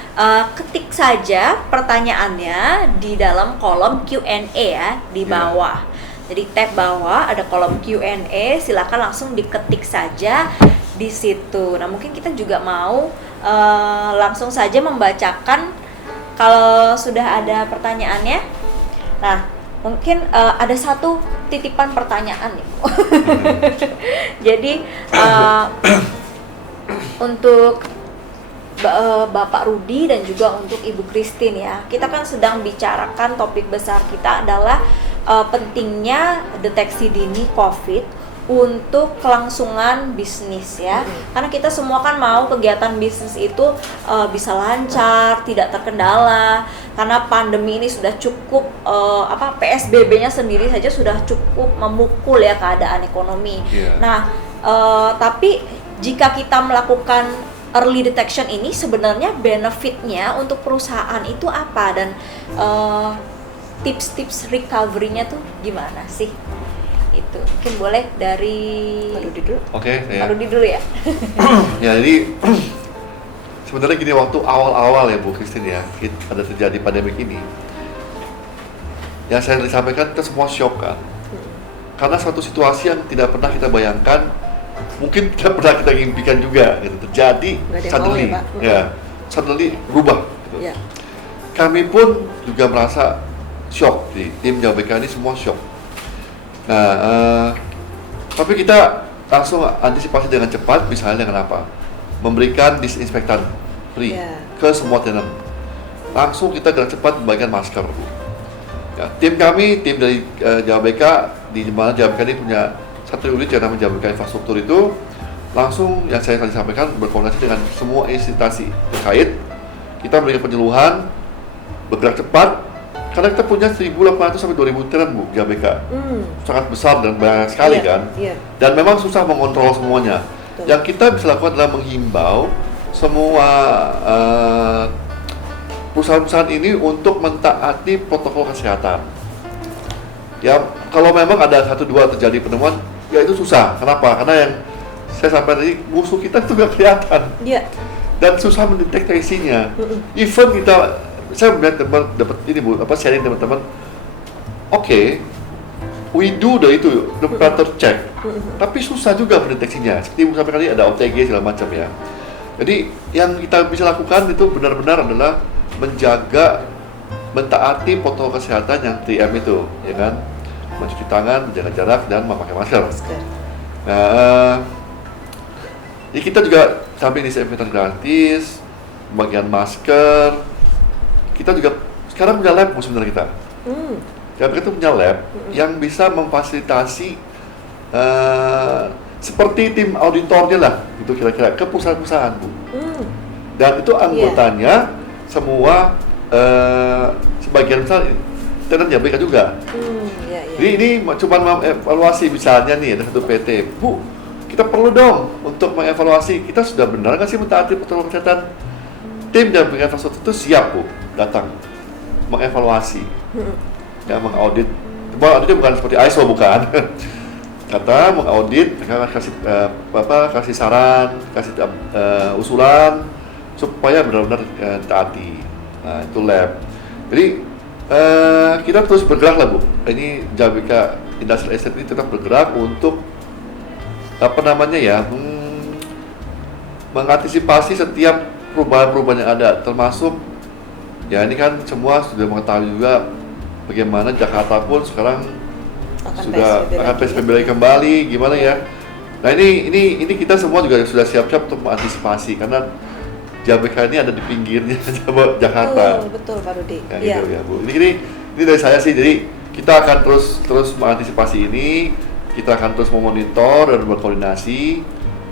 ketik saja pertanyaannya di dalam kolom Q&A ya di Iya. bawah. Jadi tab bawah ada kolom Q&A, silakan langsung diketik saja di situ. Nah mungkin kita juga mau langsung saja membacakan kalau sudah ada pertanyaannya. Nah mungkin ada satu titipan pertanyaan nih, Bu. Jadi untuk Bapak Rudi dan juga untuk Ibu Christine ya, kita kan sedang bicarakan topik besar kita adalah pentingnya deteksi dini COVID untuk kelangsungan bisnis ya. Karena kita semua kan mau kegiatan bisnis itu bisa lancar, tidak terkendala. Karena pandemi ini sudah cukup PSBB-nya sendiri saja sudah cukup memukul ya keadaan ekonomi. Nah, tapi jika kita melakukan early detection ini sebenarnya benefitnya untuk perusahaan itu apa, dan tips-tips recovery-nya tuh gimana sih? Itu mungkin boleh dari Pak Rudi dulu. Oke, ya. Pak Rudi dulu ya. Ya, jadi sebenarnya gini, waktu awal-awal ya Bu Christine ya, ada terjadi pandemi ini, yang saya disampaikan kita semua shock kan, karena suatu situasi yang tidak pernah kita bayangkan, mungkin tidak pernah kita impikan juga, gitu, terjadi suddenly, suddenly berubah. Gitu. Yeah. Kami pun juga merasa shock, di tim Jawa BK ini semua shock. Nah, tapi kita langsung antisipasi dengan cepat, misalnya dengan apa? Memberikan disinfektan free ke semua tenant. Langsung kita gerak cepat membagikan masker. Ya, tim kami, tim dari Jawa BK, di mana Jawa BK ini punya satu unit yang namanya Jawa BK Infrastruktur itu, langsung yang saya tadi sampaikan berkoordinasi dengan semua instansi terkait. Kita memberikan penyuluhan, bergerak cepat, karena kita punya 1.800 sampai 2.000 tenant Bu, Jawa BK. Sangat besar dan banyak sekali kan. Dan memang susah mengontrol semuanya. Yang kita bisa lakukan adalah menghimbau semua perusahaan-perusahaan ini untuk mentaati protokol kesehatan. Ya, kalau memang ada 1-2 terjadi penemuan, ya itu susah. Kenapa? Karena yang saya sampaikan tadi, musuh kita itu nggak kelihatan. Dan susah mendeteksinya. Even kita, saya melihat dapat ini Bu, sharing teman-teman. Oke, we do the pattern check. Tapi susah juga mendeteksinya. Seperti Bu sampaikan tadi, ada OTG segala macam ya. Jadi yang kita bisa lakukan itu benar-benar adalah menjaga, mentaati protokol kesehatan yang 3M itu, ya kan? Mencuci tangan, menjaga jarak, dan memakai masker. Nah, ya kita juga sampai disinfektan gratis, pembagian masker. Kita juga sekarang punya lab sebenarnya kita. Kita itu punya lab yang bisa memfasilitasi seperti tim auditornya lah, gitu kira-kira, ke perusahaan-perusahaan Bu. Dan itu anggotanya semua sebagian besar tenant Jawa BK juga. Jadi ini cuma mengevaluasi, misalnya nih ada satu PT, Bu, kita perlu dong untuk mengevaluasi, kita sudah benar nggak sih mentaati protokol kesehatan? Tim Jawa BK Infrastruktur itu siap Bu, datang mengevaluasi, ya mengaudit. Auditnya bukan seperti ISO, bukan. Kata mengaudit, kasih saran, kasih usulan supaya benar-benar taati. Nah, itu lab. Jadi kita terus bergerak lah Bu. Ini Jawa BK Industrial Estate ini tetap bergerak untuk mengantisipasi setiap perubahan-perubahan yang ada, termasuk ya ini kan semua sudah mengetahui juga bagaimana Jakarta pun sekarang akan PSBB lagi kembali, gimana ya. Nah ini kita semua juga sudah siap-siap untuk mengantisipasi, karena Jawa BK ini ada di pinggirnya Jakarta. Betul Pak Rudi. Ya, gitu ya Bu. Ini dari saya sih, jadi kita akan terus mengantisipasi ini, kita akan terus memonitor dan berkoordinasi,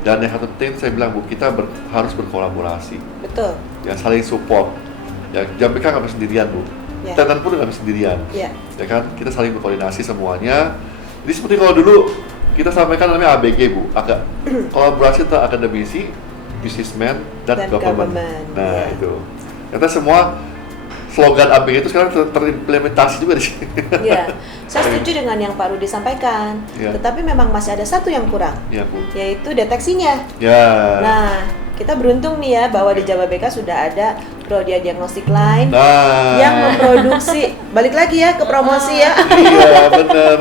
dan yang penting saya bilang Bu, kita harus berkolaborasi. Betul. Ya, saling support. Ya, Jawa BK nggak bisa sendirian Bu. Tenant pun nggak bisa sendirian. Ya kan, kita saling berkoordinasi semuanya. Jadi seperti kalau dulu kita sampaikan namanya ABG Bu, agak kolaborasi antara akademisi, businessman, dan government. Nah itu, kita semua slogan ABG itu sekarang terimplementasi juga di sini. Iya, saya setuju dengan yang Pak Rudi sampaikan. Tetapi memang masih ada satu yang kurang, Bu, yaitu deteksinya. Nah, kita beruntung nih ya bahwa di Jawa BK sudah ada Prodia Diagnostic Line yang memproduksi, balik lagi ya ke promosi ya. Iya benar.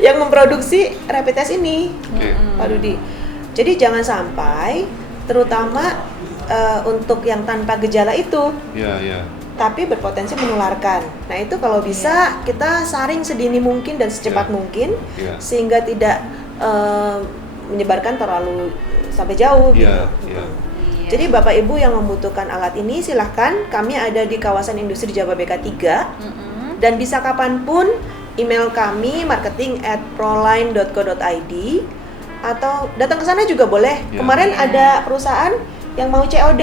Yang memproduksi rapid test ini, Pak Rudi. Jadi jangan sampai, terutama untuk yang tanpa gejala itu. tapi berpotensi menularkan. Nah itu kalau bisa kita saring sedini mungkin dan secepat Iya. mungkin, Iya. sehingga tidak menyebarkan terlalu sampai jauh. Iya, gitu. iya. Jadi Bapak Ibu yang membutuhkan alat ini silahkan, kami ada di kawasan industri Jababeka 3 dan bisa kapanpun email kami marketing@proline.co.id atau datang ke sana juga boleh. Ya. Kemarin Ya. ada perusahaan yang mau COD.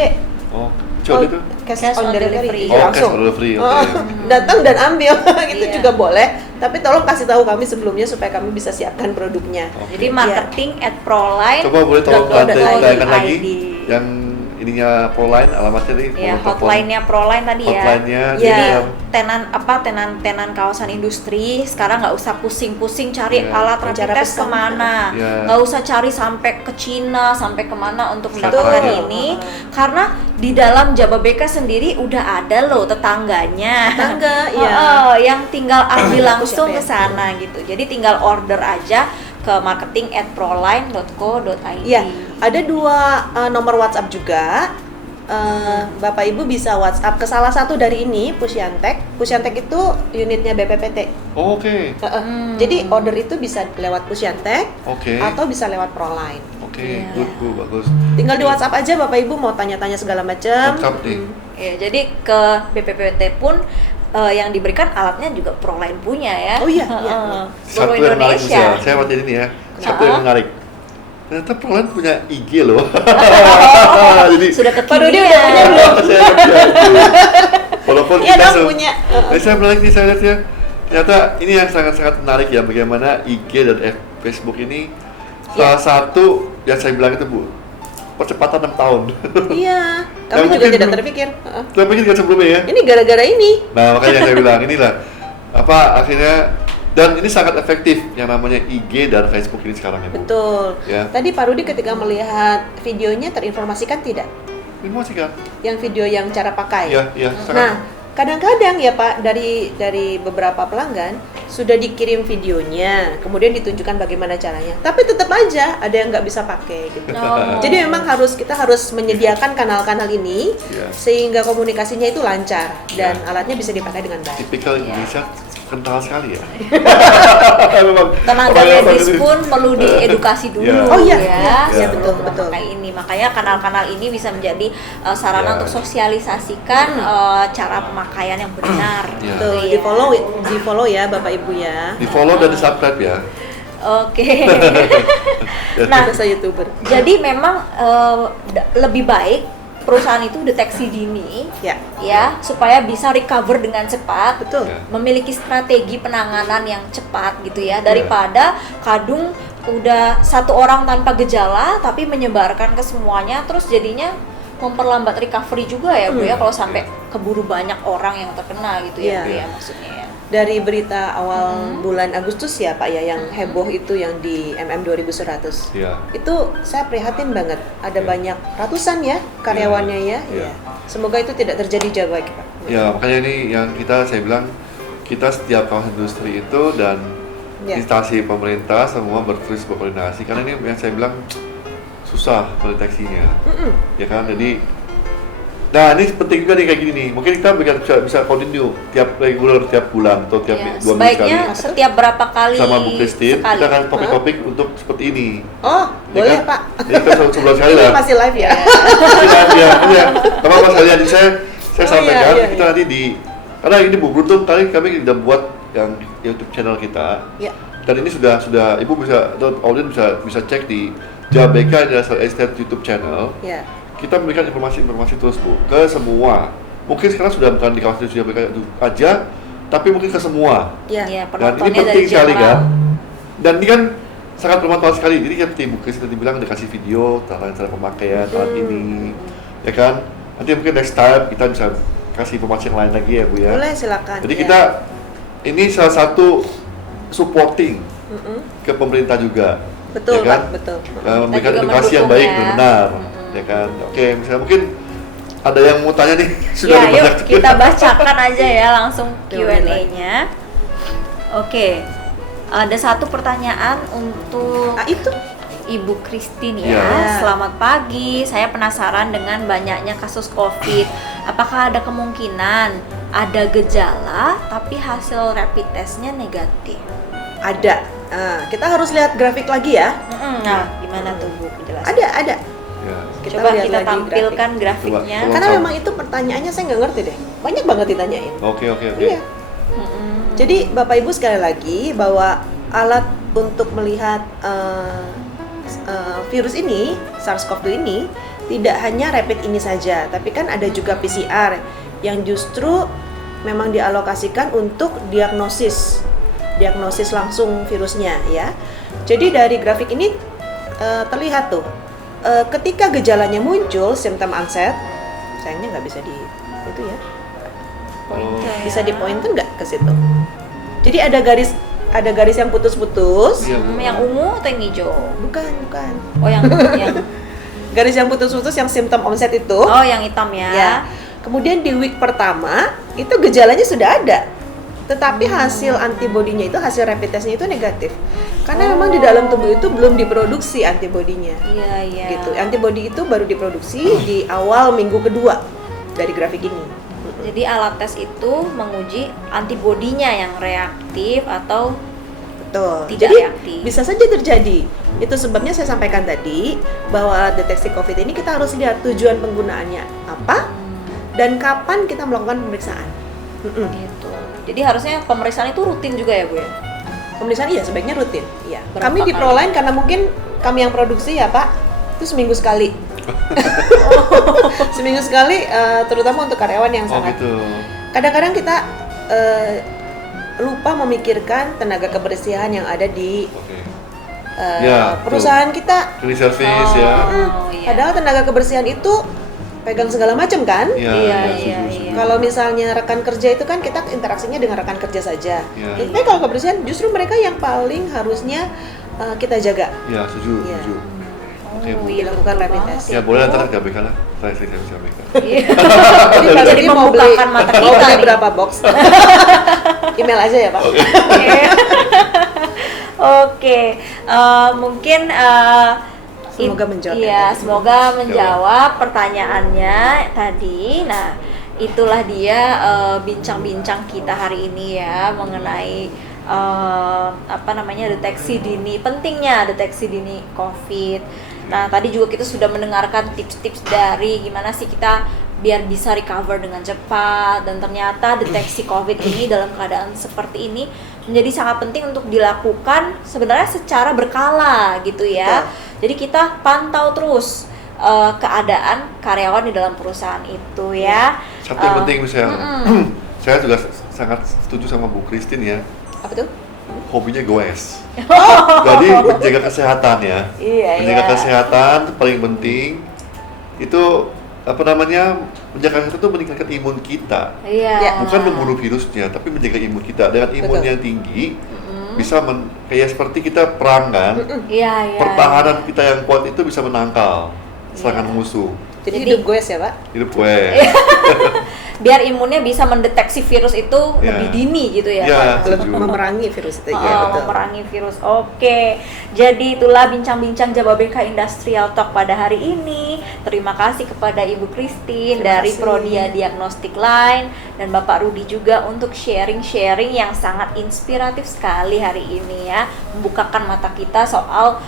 Oh, COD itu? Cash on delivery. Oh, Langsung. cash on delivery, oke. Oh, datang dan ambil gitu Iya. juga boleh. Tapi tolong kasih tahu kami sebelumnya supaya kami bisa siapkan produknya. Oke. Jadi marketing@proline. Coba boleh tolong tayangkan lagi .co.id. yang ininya Proline, alamatnya nih. Ya, nomor telepon. hotline-nya Proline tadi ya. Hotline-nya. Iya. jadi tenan kawasan industri sekarang nggak usah pusing-pusing cari Iya. alat rapid Cara test pesan. kemana, Iya. nggak usah cari sampai ke Cina, sampai kemana untuk Betul. mendapatkan ini, karena di dalam Jababeka sendiri udah ada loh tetangganya. Tetangga, iya. Yang tinggal ambil langsung Siapa ke ya? sana gitu. Jadi tinggal order aja ke marketing@proline.co.id. Iya, ada 2 nomor WhatsApp juga. Bapak Ibu bisa WhatsApp ke salah satu dari ini, Pusyantek. Pusyantek itu unitnya BPPT. Oh, oke. Jadi order itu bisa lewat Pusyantek Oke. atau bisa lewat Proline. Oke, Iya. good, Bu, bagus. Tinggal di WhatsApp aja Bapak Ibu mau tanya-tanya segala macam. Lengkap nih. Ya, jadi ke BPPT pun yang diberikan alatnya juga Proline punya ya. Oh iya, iya. Seluruh Satu yang menarik Indonesia. saya baca ini ya. Satu yang menarik. Ternyata Proline punya IG loh. Jadi Sudah Pak Rudi kekinian. udah punya belum? saya lihat tuh. Walaupun Iya kita dong punya. Jadi saya menarik nih saya lihat ya. Ternyata ini yang sangat-sangat menarik ya, bagaimana IG dan Facebook ini salah satu yang saya bilang itu, Bu, percepatan 6 tahun. Iya, Yang kami juga mungkin tidak belum- terpikir. Kita pikir kan sebelumnya ya. Ini gara-gara ini. Nah, makanya saya bilang inilah akhirnya, dan ini sangat efektif yang namanya IG dan Facebook ini sekarang ya, Bu. Betul. Ya. Tadi Pak Rudi ketika melihat videonya terinformasikan tidak? Emosi kan? Yang video yang cara pakai. Iya, iya, Nah, sangat. kadang-kadang ya Pak dari beberapa pelanggan sudah dikirim videonya, kemudian ditunjukkan bagaimana caranya. Tapi tetap aja ada yang nggak bisa pakai gitu. Oh. Jadi memang kita harus menyediakan kanal-kanal ini Iya. sehingga komunikasinya itu lancar dan Iya. alatnya bisa dipakai dengan baik. Tipikal Indonesia kental sekali ya. Memang Tenaga orang-orang medis ini- pun perlu diedukasi dulu Iya. Oh iya, ya, iya, sebelum betul, betul. memakai ini. Makanya kanal-kanal ini bisa menjadi sarana Iya. untuk sosialisasikan cara pemakaian yang benar. Iya. gitu Tuh, ya. di follow ya Bapak Ibu ya. Di follow dan di subscribe ya. Oke. Nah, Bahasa YouTuber. jadi memang lebih baik perusahaan itu deteksi dini Ya, ya supaya bisa recover dengan cepat. betul. Ya. Memiliki strategi penanganan yang cepat gitu ya, daripada kadung udah satu orang tanpa gejala tapi menyebarkan ke semuanya, terus jadinya memperlambat recovery juga ya Bu ya, kalau sampai keburu banyak orang yang terkena gitu ya Iya. Bu ya, maksudnya ya. Dari berita awal bulan Agustus ya Pak ya, yang heboh itu yang di MM 2100. Iya. Itu saya prihatin banget, ada Iya. banyak ratusan ya karyawannya ya. Iya. Ya. Semoga itu tidak terjadi juga Pak. Ya, makanya ini yang saya bilang, kita setiap kawasan industri itu dan Ya. instansi pemerintah semua terus berkoordinasi, karena ini yang saya bilang susah mendeteksinya. Ya kan, jadi nah ini penting juga nih kayak gini nih, mungkin kita bisa continue tiap regular, tiap bulan atau tiap Ya, 2 minggu sekali sebaiknya setiap berapa kali sama Bu Christine, sekali. kita akan topik-topik untuk seperti ini. Oh, Ya boleh kan? Pak. Jadi kita sebulan sekali Ini lah. masih live ya. Ya, teman Mas kalian saya Oh, sampaikan, iya, kita iya. nanti karena ini Bu, beruntung kami sudah buat yang YouTube channel kita. Ya. Dan ini sudah Ibu bisa, atau audiens bisa cek di Jababeka Industrial Estate YouTube channel. Ya. Kita memberikan informasi terus Bu ke semua. Mungkin sekarang sudah bukan di kawasan Jababeka itu aja, tapi mungkin ke semua. Ya. Ya, Dan ini penontonnya dari penting sekali kan. general. Dan ini kan sangat bermanfaat sekali. Jadi seperti Bu Kris tadi bilang, dikasih video tentang cara pemakaian alat ini, ya kan. Nanti mungkin next time kita bisa kasih informasi yang lain lagi ya Bu ya. Boleh silakan. Jadi ya. kita ini salah satu supporting Mm-mm. ke pemerintah juga. Betul ya kan? Pak, betul. Memberikan juga edukasi yang mendukung baik ya. dan benar, ya kan. Oke, misalnya mungkin ada yang mau tanya nih, sudah Ya, ada yuk banyak. kita bacakan aja ya langsung Boleh, Q&A-nya. Oke. Ada satu pertanyaan untuk Ah itu Ibu Christine Iya. ya. Selamat pagi. Saya penasaran dengan banyaknya kasus COVID. Apakah ada kemungkinan ada gejala tapi hasil rapid testnya negatif? Ada. Kita harus lihat grafik lagi ya. Nah, gimana tuh Bu penjelasan? Ada. Ya. Coba lihat kita lagi tampilkan grafik. grafiknya. Coba. Karena Tolong. memang itu pertanyaannya saya nggak ngerti deh. Banyak banget ditanyain. Oke. Iya. Mm-mm. Jadi Bapak Ibu sekali lagi bahwa alat untuk melihat virus ini, SARS-CoV-2 ini tidak hanya rapid ini saja, tapi kan ada juga PCR yang justru memang dialokasikan untuk diagnosis langsung virusnya ya. Jadi dari grafik ini terlihat tuh ketika gejalanya muncul, symptom onset, sayangnya nggak bisa di itu ya, Pointer bisa ya. di pointer nggak ke situ. Jadi ada garis yang putus-putus. Iya, Bu. Yang ungu atau yang hijau? Bukan. Oh, yang Garis yang putus-putus yang symptom onset itu. oh, yang hitam ya. Ya. Kemudian di week pertama itu gejalanya sudah ada. Tetapi hasil antibodinya itu, hasil rapid testnya itu negatif. Karena memang di dalam tubuh itu belum diproduksi antibodinya. Iya. Gitu. Antibodi itu baru diproduksi di awal minggu kedua dari grafik ini. Jadi alat tes itu menguji antibodinya yang reaktif atau Betul. Tidak Jadi reaktif. bisa saja terjadi. Itu sebabnya saya sampaikan tadi bahwa alat deteksi COVID ini kita harus lihat tujuan penggunaannya apa dan kapan kita melakukan pemeriksaan. gitu. Jadi harusnya pemeriksaan itu rutin juga ya Bu ya? Pemeriksaan iya sebaiknya rutin. Iya. Berapa Kami di kali? Proline karena mungkin kami yang produksi ya Pak, itu seminggu sekali. Seminggu sekali, terutama untuk karyawan yang Oh sangat. gitu. Kadang-kadang kita lupa memikirkan tenaga kebersihan yang ada di Oke. eh, Ya, perusahaan kita. Cleaning service ya. Oh, iya. Padahal tenaga kebersihan itu pegang segala macam kan? Iya, Iya, setuju, iya, setuju. iya. Kalau misalnya rekan kerja itu kan kita interaksinya dengan rekan kerja saja. Iya. Tapi kalau kebersihan justru mereka yang paling harusnya kita jaga. Ya, setuju, Iya. setuju. Oke, Bu. iya, Dilakukan betul rapid banget test. Ya boleh antara KBK lah. Saya KBK. Iya. Jadi Jadi membukakan mata mau kita beli nih. berapa box? Email aja ya Pak. Oke, mungkin Semoga menjawab Iya, yang tadi. semoga menjawab pertanyaannya tadi. Nah, itulah dia bincang-bincang kita hari ini ya mengenai deteksi dini, pentingnya deteksi dini COVID. Nah, tadi juga kita sudah mendengarkan tips-tips dari gimana sih kita biar bisa recover dengan cepat, dan ternyata deteksi COVID ini dalam keadaan seperti ini menjadi sangat penting untuk dilakukan sebenarnya secara berkala gitu ya. Jadi kita pantau terus keadaan karyawan di dalam perusahaan itu ya. Satu yang penting misalnya, saya juga sangat setuju sama Bu Christine ya. Apa tuh? Hobinya goes. Jadi menjaga kesehatan ya. Iya, Menjaga iya. kesehatan itu paling penting. Itu menjaga kesehatan itu meningkatkan imun kita. Iya. Ya. Bukan membunuh virusnya, tapi menjaga imun kita. Dengan imun Betul. yang tinggi, bisa kayak seperti kita perang kan. Iya. Pertahanan kita yang kuat itu bisa menangkal serangan Iya. musuh. Jadi Jadi- hidup gue ya Pak. Hidup gue. Biar imunnya bisa mendeteksi virus itu Iya. lebih dini gitu ya. Iya. Pak? Setuju. Memerangi virus itu. Oh, Iya, betul. memerangi virus. Oke, jadi itulah bincang-bincang Jababeka Industrial Talk pada hari ini. Terima kasih kepada Ibu Christine Terima dari kasih. Prodia Diagnostic Line dan Bapak Rudi juga untuk sharing-sharing yang sangat inspiratif sekali hari ini ya, membukakan mata kita soal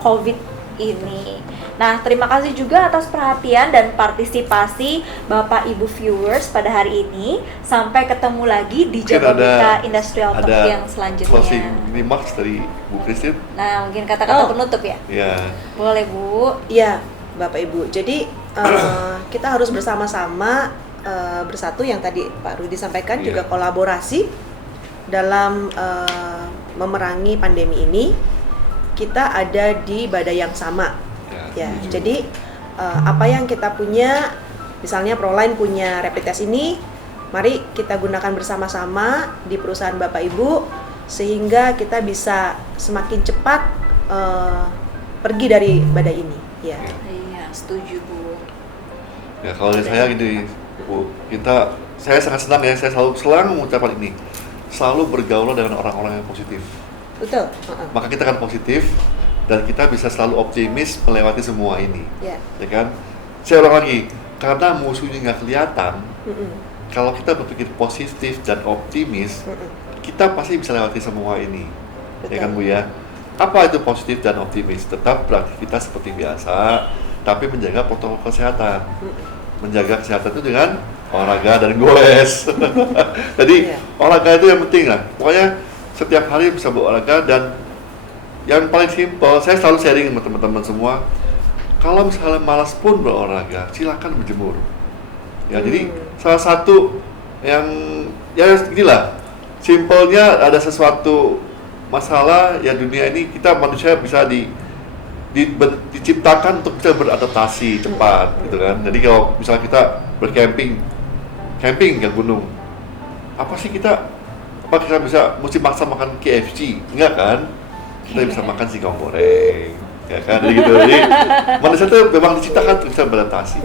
COVID ini. Nah, terima kasih juga atas perhatian dan partisipasi Bapak Ibu viewers pada hari ini. Sampai ketemu lagi di Mungkin Jababeka Industrial Talk ada yang selanjutnya. closing remarks dari Bu Christine. Nah, mungkin kata-kata Oh. penutup ya. Ya. Boleh, Bu. Iya, Bapak Ibu. Jadi kita harus bersama-sama bersatu yang tadi Pak Rudi sampaikan, Iya. juga kolaborasi dalam memerangi pandemi ini. Kita ada di badai yang sama. Ya, setuju. jadi apa yang kita punya, misalnya Proline punya rapid test ini, mari kita gunakan bersama-sama di perusahaan Bapak Ibu sehingga kita bisa semakin cepat pergi dari badai ini. Ya. Iya, setuju, Bu. Ya kalau dari saya gini, Bu, saya sangat senang ya, saya selalu mengucapkan ini, selalu bergaul dengan orang-orang yang positif. Betul. Maka kita akan positif, dan kita bisa selalu optimis melewati semua ini, Ya. ya kan? Saya ulang lagi, karena musuhnya nggak kelihatan, Mm-mm. kalau kita berpikir positif dan optimis, Mm-mm. kita pasti bisa lewati semua ini, ya kan Bu Betul. ya? Apa itu positif dan optimis? Tetap beraktivitas seperti biasa, tapi menjaga protokol kesehatan. Menjaga kesehatan itu dengan olahraga dan goes. Jadi Iya. olahraga itu yang penting lah. Pokoknya setiap hari bisa berolahraga, dan yang paling simpel, saya selalu sharing sama teman-teman semua. Kalau misalnya malas pun berolahraga, silakan berjemur. Ya, jadi salah satu yang ya inilah simpelnya, ada sesuatu masalah ya dunia ini, kita manusia bisa diciptakan untuk bisa beradaptasi cepat gitu kan. Jadi kalau misalnya kita camping ke gunung, apa sih kita bisa mesti maksa makan KFC? Enggak kan? Kita bisa makan singkong goreng, ya kan? Jadi gitu. Jadi manusia itu memang diciptakan untuk bisa beradaptasi.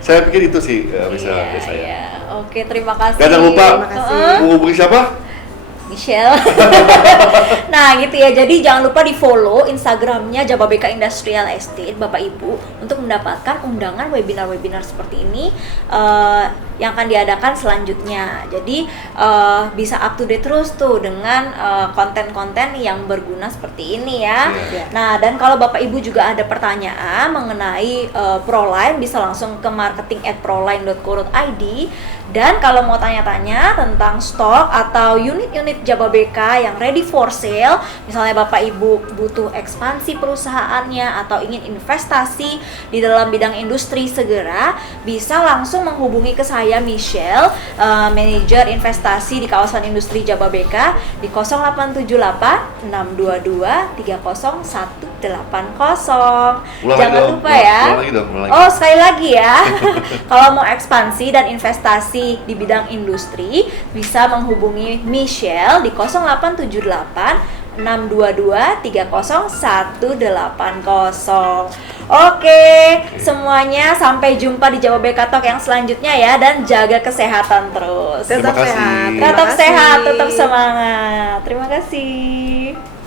Saya pikir itu sih bisa Iya, saya. iya. Oke, terima kasih. Dan jangan lupa Terima kasih. menghubungi siapa? Michelle. Nah gitu ya, jadi jangan lupa di follow Instagramnya Jababeka Industrial Estate Bapak Ibu untuk mendapatkan undangan webinar-webinar seperti ini yang akan diadakan selanjutnya. Jadi bisa up to date terus tuh dengan konten-konten yang berguna seperti ini ya. Iya. Nah, dan kalau Bapak Ibu juga ada pertanyaan mengenai Proline, bisa langsung ke marketing@proline.co.id. Dan kalau mau tanya-tanya tentang stok atau unit-unit Jababeka yang ready for sale, misalnya Bapak Ibu butuh ekspansi perusahaannya atau ingin investasi di dalam bidang industri segera, bisa langsung menghubungi ke saya Michelle, manajer investasi di kawasan industri Jababeka di 0878 622 30180. Jangan lupa ya. Ulang lagi. Oh, sekali lagi ya. Kalau mau ekspansi dan investasi di bidang industri, bisa menghubungi Michelle di 0878 622 30180. Oke, semuanya sampai jumpa di Jababeka Talk yang selanjutnya ya, dan jaga kesehatan terus. Terima Tetap kasih. sehat. Terima Tetap kasih. sehat, tetap semangat. Terima kasih.